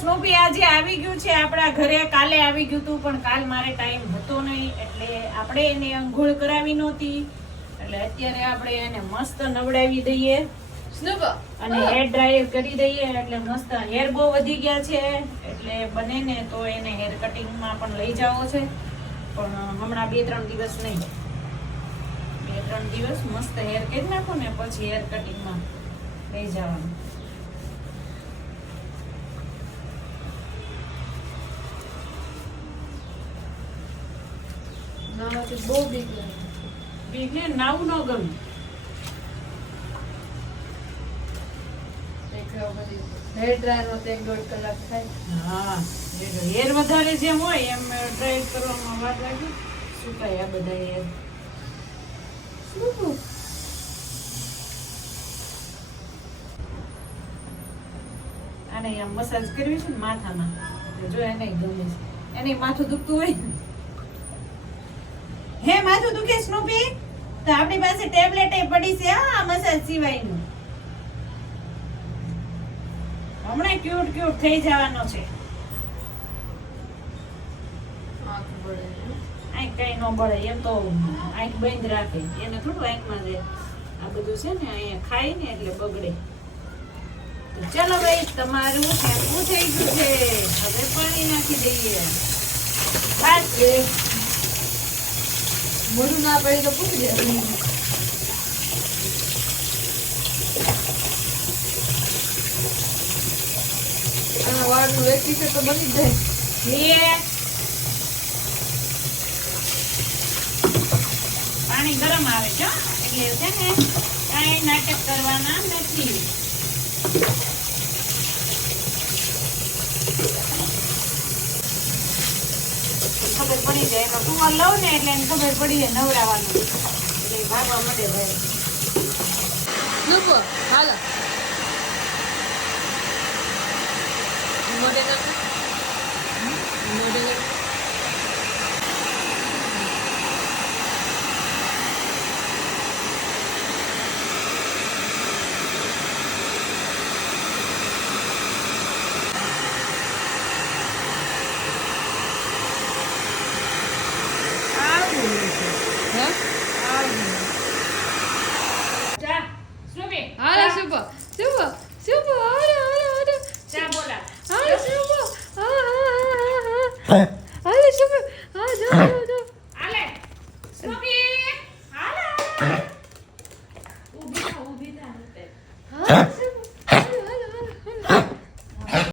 સ્નૂપી આજે આવી ગયું છે. આપણા ઘરે કાલે આવી ગયું હતું પણ કાલ મારે ટાઈમ હતો નહીં. એટલે આપણે એને અંઘોળ કરાવી નહોતી. એટલે અત્યારે આપણે એને મસ્ત નવડાવી દઈએ. સ્નૂપ અને હેર ડ્રાયર કરી દઈએ. એટલે મસ્ત હેર બહુ વધી ગયા છે. એટલે બને ને તો એને હેર કટિંગમાં પણ લઈ જાવો છે. પણ હમણાં બે ત્રણ દિવસ નહીં. બે ત્રણ દિવસ મસ્ત હેર કરી નાખો ને પછી હેર કટિંગમાં લઈ જવાનું. નામાંથી બહુ બીક લાગે. બીજને નાવું ન ગમે. હેર ડ્રાયર નો એક દોઢ કલાક થાય. હા હેર વધારે જેમ હોય એમ ડ્રાય કરવામાં વાર લાગે. સુકાય આ બધા હેર. આને આમ મસાજ કરવી છે ને માથામાં. જો એને ગમે છે. એને માથું દુખતું હોય હે માથું દુખે સ્નૂપી? તો આપણી પાસે ટેબ્લેટ પડી છે આ મસાજ સિવાયનું. હમણાં ક્યુટ ક્યુટ થઈ જવાનો છે. આંખ કઈ ન બળે એમ તો આંખ બંધ રાખે. એને થોડું આંખમાં રહે આ બધું છે ને અહીંયા ખાય ને એટલે બગડે. ચલો ભાઈ તમારું શેમ્પુ થઈ ગયું છે. હવે પાણી નાખી દઈએ. બસ મોઢું ના પડે તો પૂછી દે વાળનું એક ટી-શર્ટ તો બની જાય. પાણી ગરમ આવે છે એટલે છે ને કાંઈ નાટક કરવાના નથી. ખબર પડી જાય. એમાં કુંવર લઉં ને એટલે એને ખબર પડી જાય નવરાવાનું. એટલે ભાગવા મળે ભાઈ. સ્નૂપ હાલો. મોઢે મોઢે